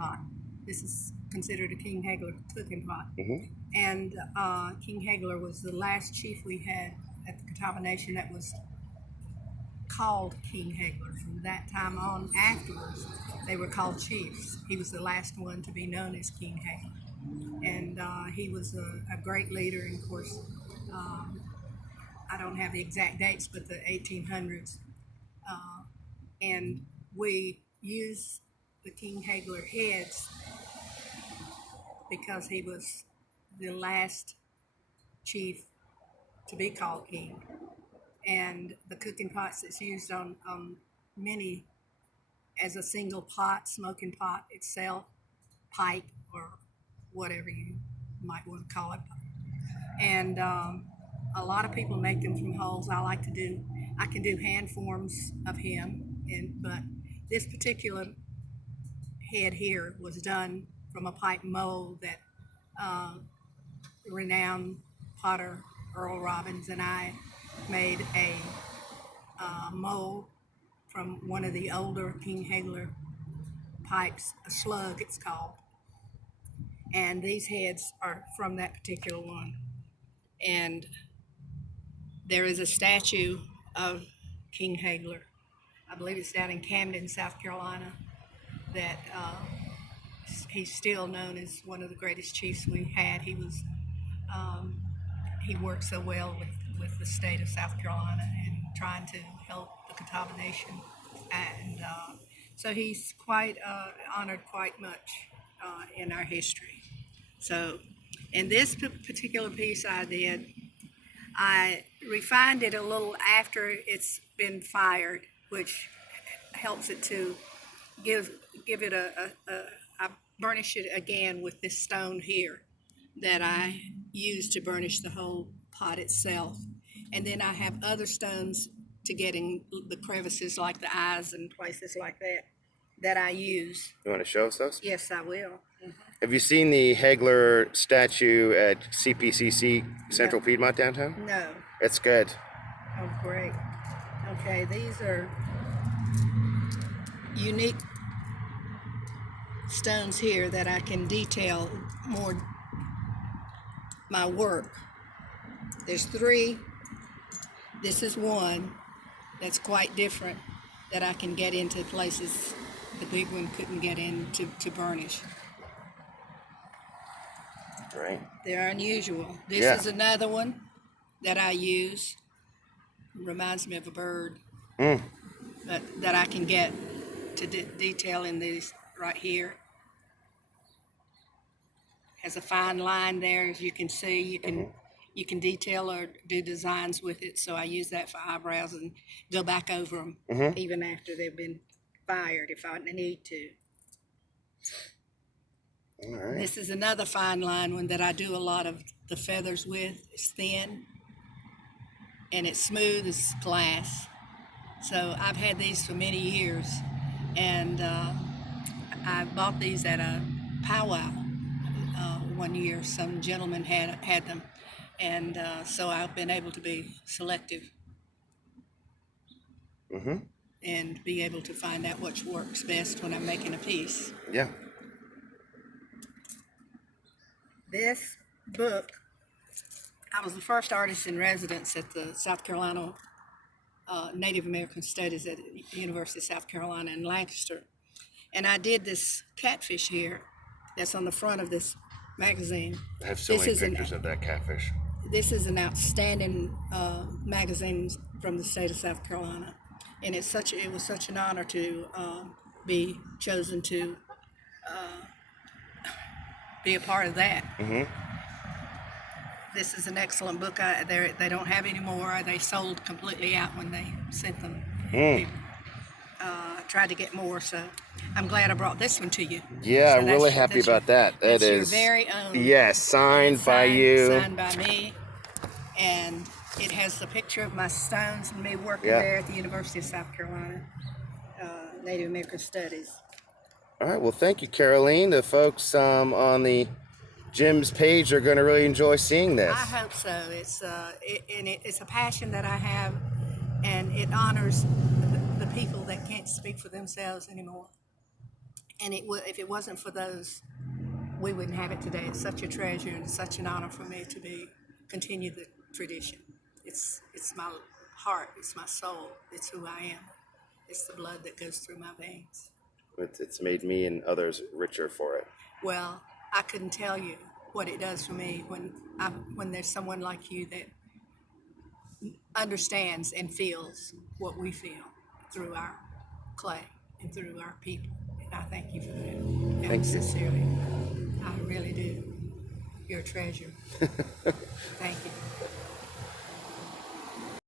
pot. This is considered a King Hagler cooking pot. Mm-hmm. And King Hagler was the last chief we had at the Catawba Nation that was called King Hagler. From that time on afterwards, they were called chiefs. He was the last one to be known as King Hagler. And he was a great leader, and of course, I don't have the exact dates, but the 1800s. And we use the King Hagler heads because he was the last chief to be called king. And the cooking pots that's used on many as a single pot, smoking pot itself, pipe, or whatever you might want to call it. And a lot of people make them from holes. I can do hand forms of him, but this particular head here was done from a pipe mold that renowned potter Earl Robbins and I made a mold from one of the older King Hagler pipes, a slug it's called. And these heads are from that particular one. And there is a statue of King Hagler. I believe it's down in Camden, South Carolina, that he's still known as one of the greatest chiefs we had. He worked so well with the state of South Carolina and trying to help the Catawba Nation. And so he's quite honored quite much in our history. So in this particular piece I did, I refined it a little after it's been fired, which helps it to give it I burnish it again with this stone here that I use to burnish the whole pot itself. And then I have other stones to get in the crevices like the eyes and places like that I use. You want to show us those? Yes, I will. Mm-hmm. Have you seen the Hagler statue at CPCC Central Piedmont downtown? No. It's good. Oh, great. Okay, these are unique stones here that I can detail more my work. There's 3. This is one that's quite different that I can get into places the big one couldn't get in to burnish. Right. They're unusual. This is another one that I use. Reminds me of a bird. But that I can get to detail in these right here. Has a fine line there, as you can see. You can detail or do designs with it, so I use that for eyebrows and go back over them even after they've been fired if I need to. All right. This is another fine line one that I do a lot of the feathers with. It's thin and it's smooth as glass. So I've had these for many years, and I bought these at a powwow one year. Some gentleman had them, and so I've been able to be selective and be able to find out which works best when I'm making a piece. Yeah. This book, I was the first artist in residence at the South Carolina Native American Studies at the University of South Carolina in Lancaster. And I did this catfish here that's on the front of this magazine. I have so many pictures of that catfish. This is an outstanding magazine from the state of South Carolina. And it was such an honor to be chosen to be a part of that. This is an excellent book. They don't have any more. They sold completely out when they sent them. I tried to get more, so I'm glad I brought this one to you. Yeah, So I'm really happy about that. That's That your is very own. Yes, signed by you. Signed by me. And it has the picture of my stones and me working there at the University of South Carolina, Native American Studies. All right, well, thank you, Caroleen. The folks on the Jim's page are going to really enjoy seeing this. I hope so. It's a passion that I have, and it honors the people that can't speak for themselves anymore. And if it wasn't for those, we wouldn't have it today. It's such a treasure and such an honor for me to continue the tradition. It's my heart, it's my soul, it's who I am. It's the blood that goes through my veins. It's made me and others richer for it. Well, I couldn't tell you what it does for me when there's someone like you that understands and feels what we feel through our clay and through our people. And I thank you for that. And Thank you. sincerely, I really do. You're a treasure. Thank you.